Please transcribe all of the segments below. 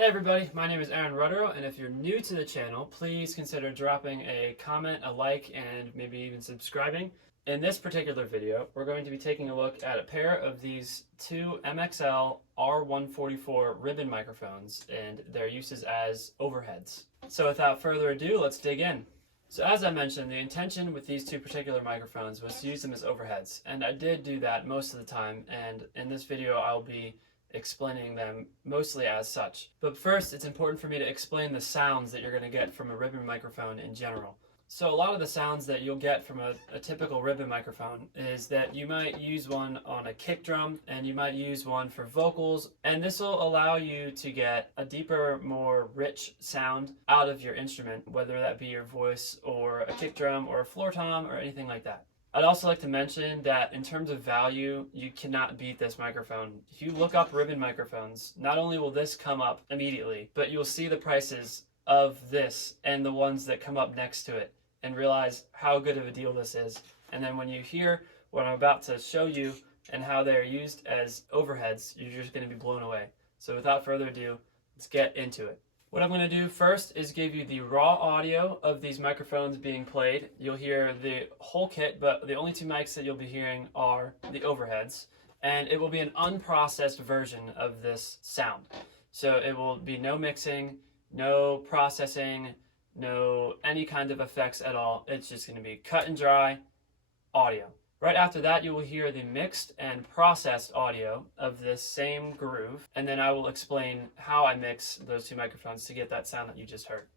Hey everybody, my name is Aaron Ruddero, and if you're new to the channel, please consider dropping a comment, a like, and maybe even subscribing. In this particular video, we're going to be taking a look at a pair of these two MXL R144 ribbon microphones and their uses as overheads. So without further ado, let's dig in. So as I mentioned, the intention with these two particular microphones was to use them as overheads, and I did do that most of the time, and in this video I'll be explaining them mostly as such. But first, it's important for me to explain the sounds that you're going to get from a ribbon microphone in general. So a lot of the sounds that you'll get from a typical ribbon microphone is that you might use one on a kick drum and you might use one for vocals, and this will allow you to get a deeper, more rich sound out of your instrument, whether that be your voice or a kick drum or a floor tom or anything like that. I'd also like to mention that in terms of value, you cannot beat this microphone. If you look up ribbon microphones, not only will this come up immediately, but you'll see the prices of this and the ones that come up next to it and realize how good of a deal this is. And then when you hear what I'm about to show you and how they're used as overheads, you're just going to be blown away. So without further ado, let's get into it. What I'm going to do first is give you the raw audio of these microphones being played. You'll hear the whole kit, but the only two mics that you'll be hearing are the overheads. And it will be an unprocessed version of this sound. So it will be no mixing, no processing, no any kind of effects at all. It's just going to be cut and dry audio. Right after that, you will hear the mixed and processed audio of this same groove, and then I will explain how I mix those two microphones to get that sound that you just heard.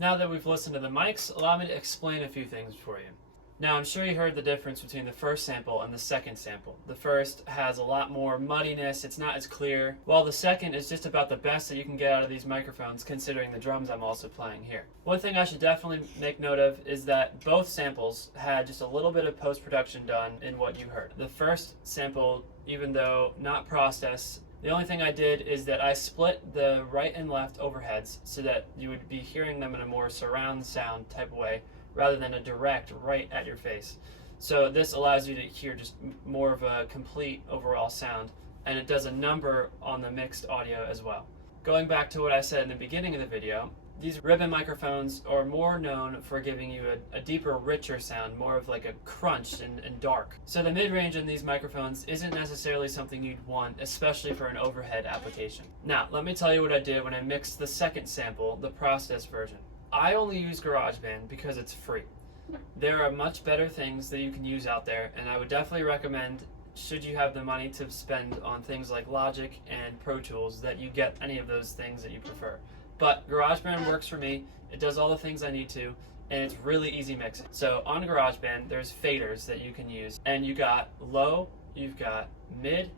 Now that we've listened to the mics, allow me to explain a few things for you. Now, I'm sure you heard the difference between the first sample and the second sample. The first has a lot more muddiness, it's not as clear, while the second is just about the best that you can get out of these microphones considering the drums I'm also playing here. One thing I should definitely make note of is that both samples had just a little bit of post-production done in what you heard. The first sample, even though not processed, the only thing I did is that I split the right and left overheads so that you would be hearing them in a more surround sound type of way rather than a direct right at your face. So this allows you to hear just more of a complete overall sound, and it does a number on the mixed audio as well. Going back to what I said in the beginning of the video, these ribbon microphones are more known for giving you a deeper, richer sound, more of like a crunch and dark. So the mid-range in these microphones isn't necessarily something you'd want, especially for an overhead application. Now, let me tell you what I did when I mixed the second sample, the processed version. I only use GarageBand because it's free. There are much better things that you can use out there, and I would definitely recommend, should you have the money to spend on things like Logic and Pro Tools, that you get any of those things that you prefer. But GarageBand works for me, it does all the things I need to, and it's really easy mixing. So on GarageBand, there's faders that you can use, and you got low, you've got mid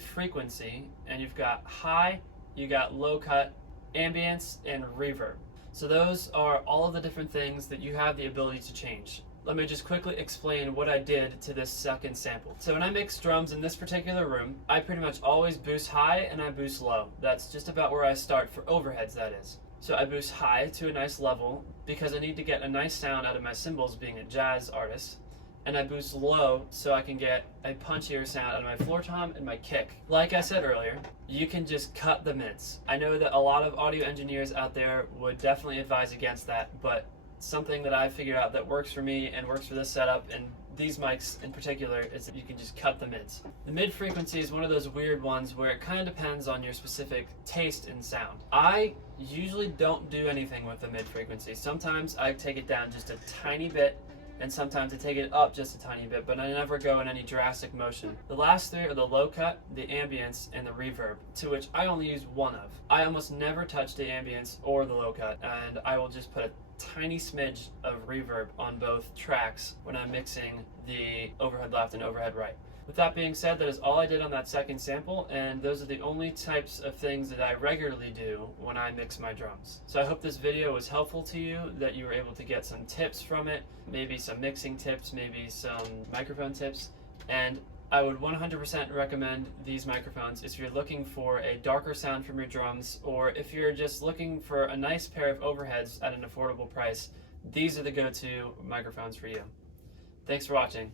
frequency, and you've got high, you got low cut, ambience, and reverb. So those are all of the different things that you have the ability to change. Let me just quickly explain what I did to this second sample. So when I mix drums in this particular room, I pretty much always boost high and I boost low. That's just about where I start for overheads, that is. So I boost high to a nice level because I need to get a nice sound out of my cymbals being a jazz artist. And I boost low so I can get a punchier sound out of my floor tom and my kick. Like I said earlier, you can just cut the mids. I know that a lot of audio engineers out there would definitely advise against that, but something that I figured out that works for me and works for this setup and these mics in particular is that you can just cut the mids. The mid frequency is one of those weird ones where it kind of depends on your specific taste in sound. I usually don't do anything with the mid frequency. Sometimes I take it down just a tiny bit and sometimes I take it up just a tiny bit, but I never go in any drastic motion. The last three are the low cut, the ambience, and the reverb, to which I only use one of. I almost never touch the ambience or the low cut, and I will just put a tiny smidge of reverb on both tracks when I'm mixing the overhead left and overhead right. With that being said, that is all I did on that second sample, and those are the only types of things that I regularly do when I mix my drums. So I hope this video was helpful to you, that you were able to get some tips from it, maybe some mixing tips, maybe some microphone tips, and I would 100% recommend these microphones if you're looking for a darker sound from your drums, or if you're just looking for a nice pair of overheads at an affordable price. These are the go-to microphones for you. Thanks for watching.